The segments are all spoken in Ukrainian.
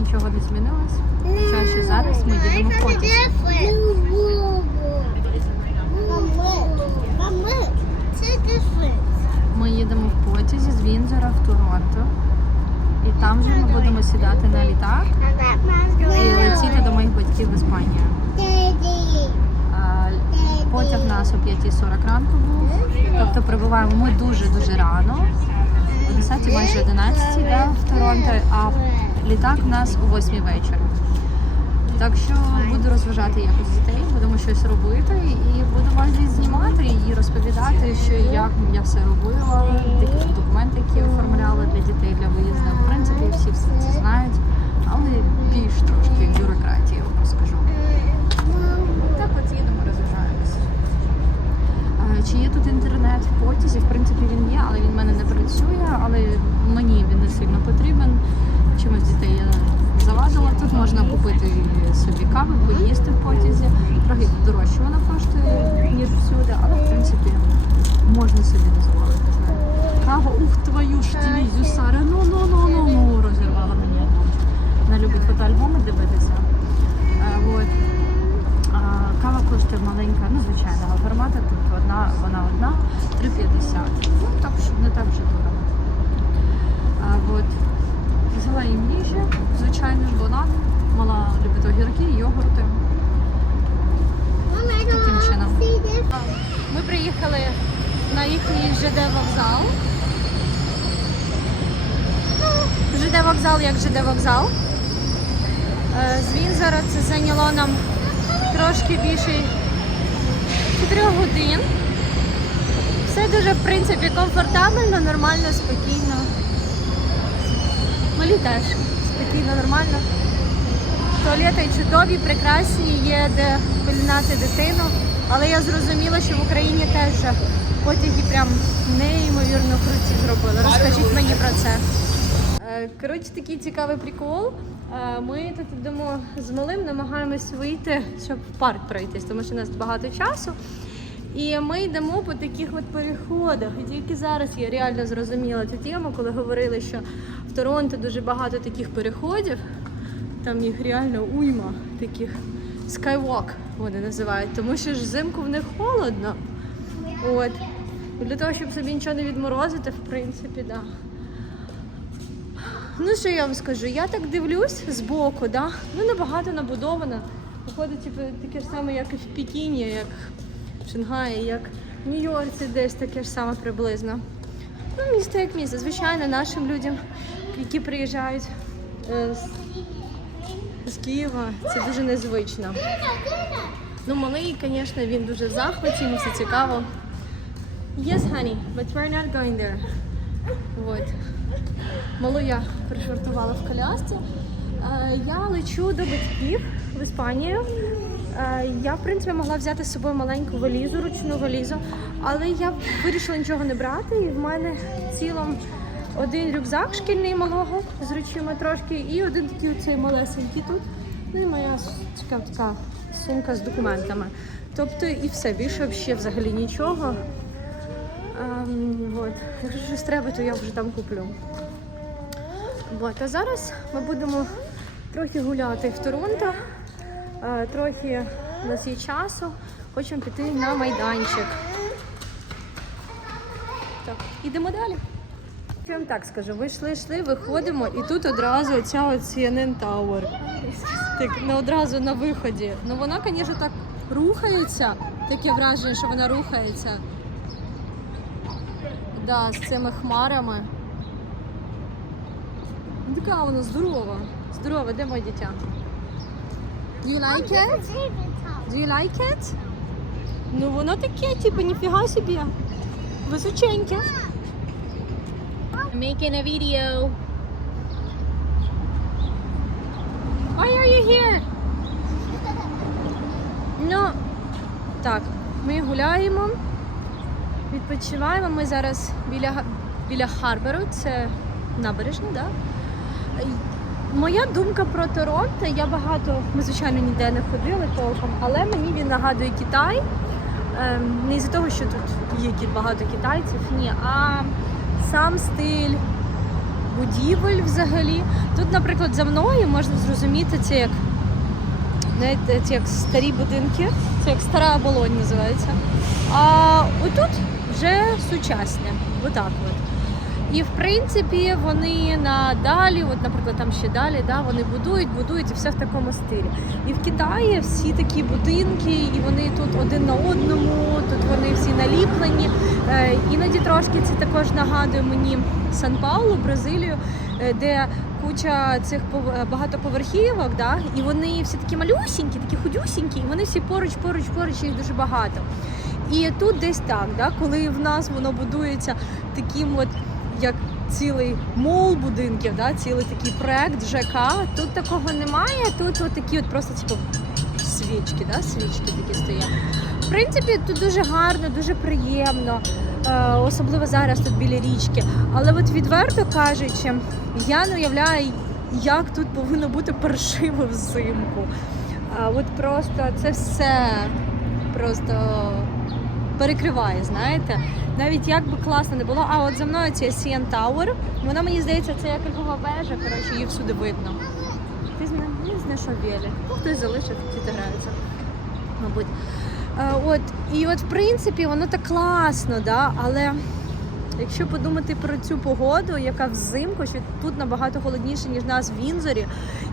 нічого не змінилось. Хоча ще зараз ми їдемо в потязі. Ми їдемо в потязі з Вінзора в Торонто. І там вже ми будемо сідати на літак і летіти до моїх батьків в Іспанію. Потяг нас о 5.40 ранку був. Тобто прибуваємо ми дуже-дуже рано. О 10 майже 11 да, в Торонто, а літак у нас о 8 вечора. Так що буду розважати якось дітей, будемо щось робити і буду вас знімати і розповідати, що як я все робила, такі документи, які оформляла для дітей для виїзду. В принципі, всі все це знають, але більш трошки бюрократії, я вам розкажу. Так от їдемо, розважаємося. А, Чи є тут інтернет в потязі? В принципі, він є, але він в мене не працює, але мені він не сильно потрібен. Чимось дітей я завадила. Тут можна купити собі кави, поїсти в потязі. Трохи дорожче вона коштує, ніж всюди, але в принципі можна собі дозволити. Кава, ух твою ж дивізію, Сара, ну ну ну ну ну розірвала мені. Вона любить фотоальбоми дивитися. Е, от. А, Кава коштує маленька, ну звичайного формату, тобто одна, вона одна 3,50. Ну так що не так вже дорого. А, от. Взяла їм їжі, звичайно, банани. Мала любить огірки, йогурти. Таким чином. Ми приїхали їхній ЖД вокзал. Ну, ЖД вокзал як ЖД вокзал. Е, З Вінзора це зайняло нам трошки більше 4 годин. Все дуже, в принципі, комфортабельно, нормально, спокійно. Малі теж спокійно, нормально. Туалети чудові, прекрасні, є де пеленати дитину. Але я зрозуміла, що в Україні теж потяги прям неймовірно круті зробили. Розкажіть мені про це. Е, Коротше, такий цікавий прикол. Е, Ми тут йдемо з малим, намагаємось вийти, щоб в парк пройтись, тому що у нас багато часу. І ми йдемо по таких от переходах. І тільки зараз я реально зрозуміла цю тему, коли говорили, що в Торонто дуже багато таких переходів. Там їх реально уйма таких skywalk вони називають, тому що ж взимку в них холодно. От. Для того, щоб собі нічого не відморозити, в принципі, да. Ну, що я вам скажу? Я так дивлюсь збоку, да? ну набагато набудовано. Виходить, типу, таке ж саме, як і в Пекіні, як в Шангаї, як в Нью-Йорці, десь таке ж саме приблизно. Ну, місто як місто. Звичайно, нашим людям, які приїжджають е, з, з Києва, це дуже незвично. Ну, малий, звісно, він дуже в захваті, йому все цікаво. Yes, honey, but we're not going there. Вот. Малу я пришвартувала в колясці. Е, Я лечу до батьків в Іспанію. Е, Я, в принципі, могла взяти з собою маленьку валізу, ручну валізу, але я вирішила нічого не брати. І в мене в цілому один рюкзак шкільний малого з речима трошки, і один такий оцей малесенький тут. Ну і моя така, така сумка з документами. Тобто і все, більше взагалі взагалі нічого. Ем, вот. Якщо щось треба, то я вже там куплю. Вот. А зараз ми будемо трохи гуляти в Торонто. Е, трохи у нас є часу. Хочемо піти на майданчик. Так, ідемо далі. Я вам так скажу, ви йшли, йшли, виходимо, і тут одразу оця от CNN Tower. Так, ну, одразу на виході. Ну вона, звісно, так рухається. Таке враження, що вона рухається. Да, з цими хмарами. Ну, Така вона здорова. Здорова, де моє дитя? Do you like it? Do you like it? Ну воно таке, типу, ніфіга собі. Височеньке. Making a video. Why are you here? Ну, так, ми гуляємо, відпочиваємо. Ми зараз біля, біля Харбору, це набережна? Да? Моя думка про Торонто, я багато, ми звичайно ніде не ходили толком, але мені він нагадує Китай. Ем, не із-за того, що тут є багато китайців, ні, а сам стиль, будівель взагалі. Тут, наприклад, за мною можна зрозуміти це як знаєте, це як старі будинки, це як стара оболонь називається. А отут вже сучасне. Отак от. І в принципі вони надалі, от, наприклад, там ще далі, да, вони будують, будують і все в такому стилі. І в Китаї всі такі будинки, і вони тут один на одному, тут вони всі наліплені. Е, іноді трошки це також нагадує мені Сан-Паулу, Бразилію, е, де куча цих е, багатоповерхівок, да, і вони всі такі малюсінькі, такі худюсінькі, і вони всі поруч, поруч, поруч, їх дуже багато. І тут десь так, да, коли в нас воно будується таким от як цілий мол будинків, да, цілий такий проект ЖК. Тут такого немає. Тут от такі от просто типу свічки, да, свічки такі стоять. В принципі, тут дуже гарно, дуже приємно, е, особливо зараз тут біля річки. Але от відверто кажучи, я не уявляю, як тут повинно бути паршиво взимку. От просто це все просто перекриває, знаєте. Навіть як би класно не було. А от за мною це CN Tower. Вона мені здається, це як рухова вежа, коротше, її всюди видно. Ти знайшов велик. Ну, хтось залишив, діти граються, мабуть. Е, от, і от, в принципі, воно так класно, да? але якщо подумати про цю погоду, яка взимку, що тут набагато холодніше, ніж нас в Вінзорі,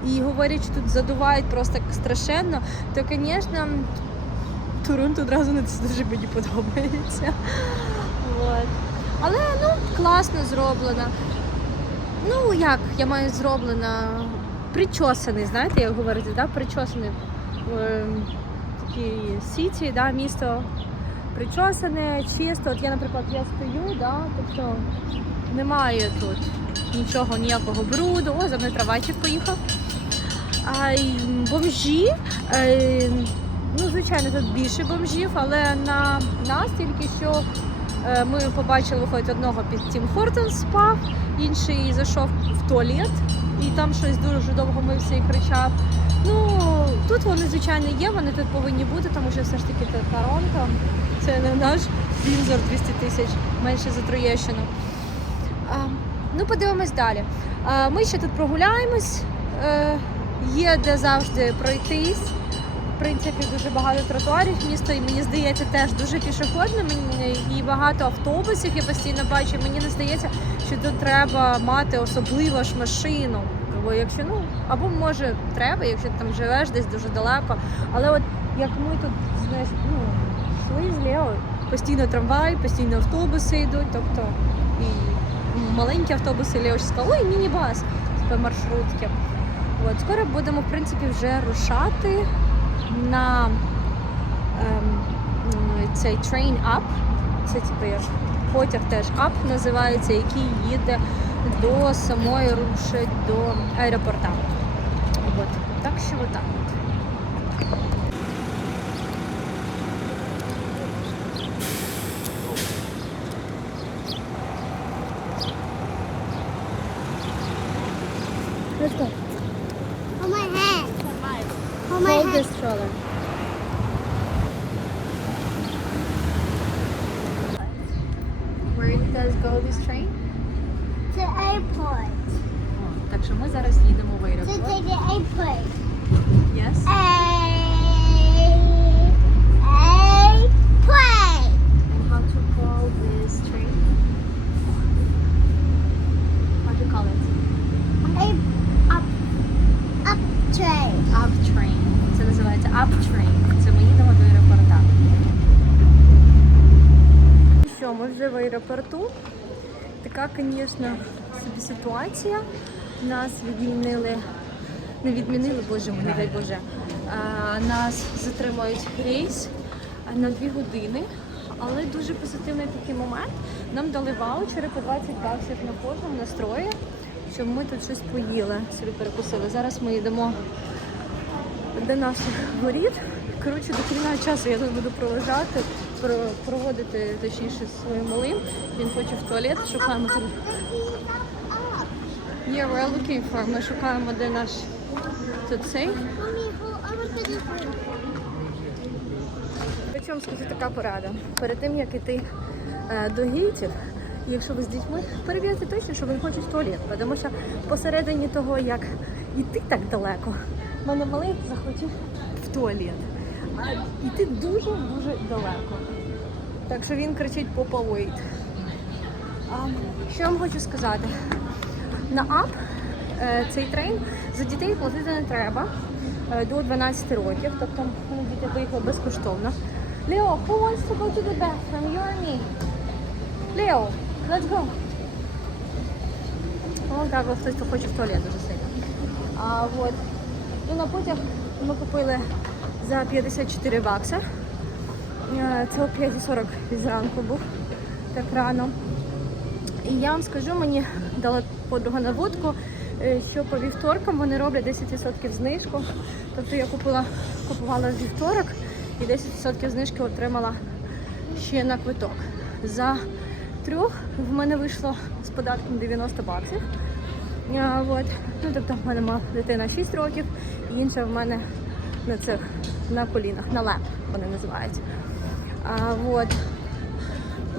і говорять, що тут задувають просто страшенно, то, звісно, Торонто одразу не дуже мені подобається. От. Але ну, класно зроблено. Ну, як я маю зроблено причосаний, знаєте, як говорити, да? причосаний е, такі сіті, да, місто причосане, чисто. От я, наприклад, я стою, да, тобто немає тут нічого, ніякого бруду. О, за мною травайчик поїхав. А бомжі. Е, ну, звичайно, тут більше бомжів, але на нас тільки що е, ми побачили виходить одного під Тім Хортон спав, інший зайшов в туалет і там щось дуже довго мився і кричав. Ну, тут вони, звичайно, є, вони тут повинні бути, тому що все ж таки це Торонто. Це не наш Вінзор 200 тисяч, менше за Троєщину. А, ну, подивимось далі. А, ми ще тут прогуляємось. Е, є де завжди пройтись. Принципі, дуже багато тротуарів місто, і мені здається, теж дуже пішохідне. Мені і багато автобусів я постійно бачу. Мені не здається, що тут треба мати особливо ж машину. Бо якщо ну або може треба, якщо ти там живеш десь дуже далеко. Але от як ми тут знаєш, ну, йшли зліво, постійно трамвай, постійно автобуси йдуть, тобто і маленькі автобуси, Лео ще ой, міні-бас, типу маршрутки. От, скоро будемо, в принципі, вже рушати на ем, цей train up. Це типу потяг теж up називається, який їде до самої рушить до аеропорта. От. Так що отак. Let's go. Hold my hand. Hold my Hold hand. this stroller. Where did you guys go this train? To airport. Так що ми зараз їдемо в To аеропорт. take the airport. Yes. A airplane. And how to call this train? How to call it? A up up train. Up train. Це називається up train. Це ми їдемо до аеропорта. Що, ми вже в аеропорту. Така, собі ситуація. Нас відмінили, не відмінили, боже мій, не дай Боже. А, нас затримують рейс на дві години. Але дуже позитивний такий момент. Нам дали ваучери по 20 баксів на кожному настрої, щоб ми тут щось поїли, собі перекусили. Зараз ми йдемо до наших воріт. Коротше, до кінця часу я тут буду пролежати, про- проводити точніше своїм малим. Він хоче в туалет, шукаємо тут. Yeah, we're looking for. Ми шукаємо, де наш тут this one. Причому скажу така порада. Перед тим як іти е, до гейтів, якщо ви з дітьми, перевірте точно, що вони хочуть в туалет, тому що посередині того, як йти так далеко, мене малий захотів в туалет. Йти дуже-дуже далеко. Так що він кричить Попа wait». А, що я вам хочу сказати? На ап е, цей трейн за дітей платити не треба е, до 12 років, тобто ну, діти виїхали безкоштовно. Лео, who wants to go to the bathroom? You or me? Лео, let's go. О, так, хтось хто хоче в туалет дуже сильно. А от, ну, на потяг ми купили за 54 бакса. Е, Це о 5.40 зранку був, так рано. І я вам скажу, мені дала подруга наводку, е, що по вівторкам вони роблять 10% знижку. Тобто я купила, купувала вівторок і 10% знижки отримала ще на квиток. За трьох в мене вийшло з податком 90 баксів. А, от. Ну, тобто в мене мала дитина 6 років, і інша в мене на цих на колінах, на леп вони називаються. А, от.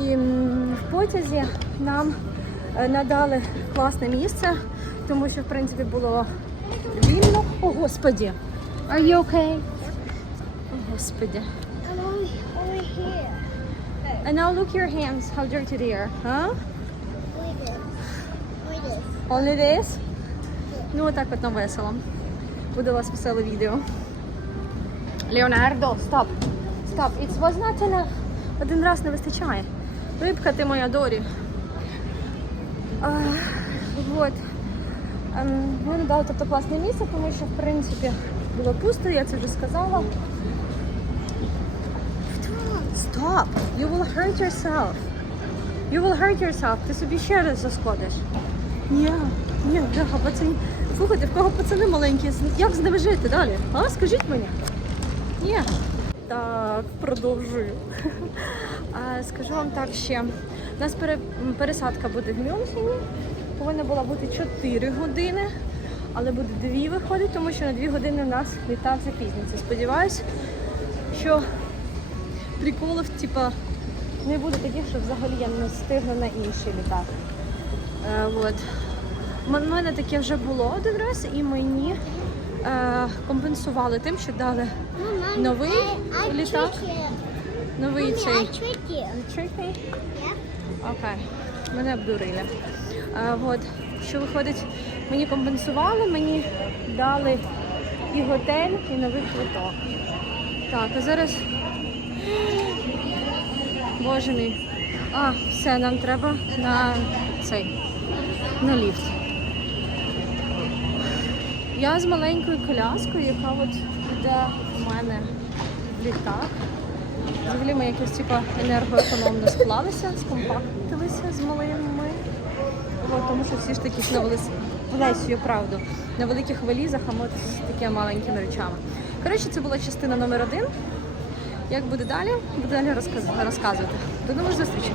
І в потязі нам е, надали класне місце, тому що в принципі було вільно. О, господі! Are you okay? О, господі. I'm only, only here. And now look your hands, how dirty they are. Huh? Wait this. Wait this. Only this? Ну, отак от нам весело. Буде у вас веселе відео. Леонардо, стоп. Стоп. It was not. Один раз не вистачає. Рибка ти моя Дорі. А, вот. Ем, Ми надали тобто класне місце, тому що в принципі було пусто, я це вже сказала. Stop! You will hurt yourself. You will hurt yourself. Ти собі ще раз зашкодиш. Ні, ні, бляха, пацані. Слухайте, в кого пацани маленькі, як з ними жити далі? А, скажіть мені. Ні. Так, продовжую. Скажу вам так ще. У нас пересадка буде в Мюнхені. Повинна була бути 4 години, але буде 2 виходить, тому що на 2 години у нас літак запізниться. Сподіваюсь, що приколів, типа, не буде таких, що взагалі я не встигну на інший літак. Е, от. У мене таке вже було один раз, і мені компенсували тим, що дали Новий літак? новий цей. Окей, мене обдурили. А, от, що виходить, мені компенсували, мені дали і готель, і новий квиток. Так, а зараз. Боже мій. А, все, нам треба на цей, на ліфт. Я з маленькою коляскою, яка от йде в мене в літак. Взагалі ми якось типа енергоекономно склалися, скомпактилися з малими. От, тому що всі ж таки ж на велис... Лесію, правду, на великих валізах, а ми з такими маленькими речами. Коротше, це була частина номер один. Як буде далі, буду далі розказ... розказувати. До нових зустрічей!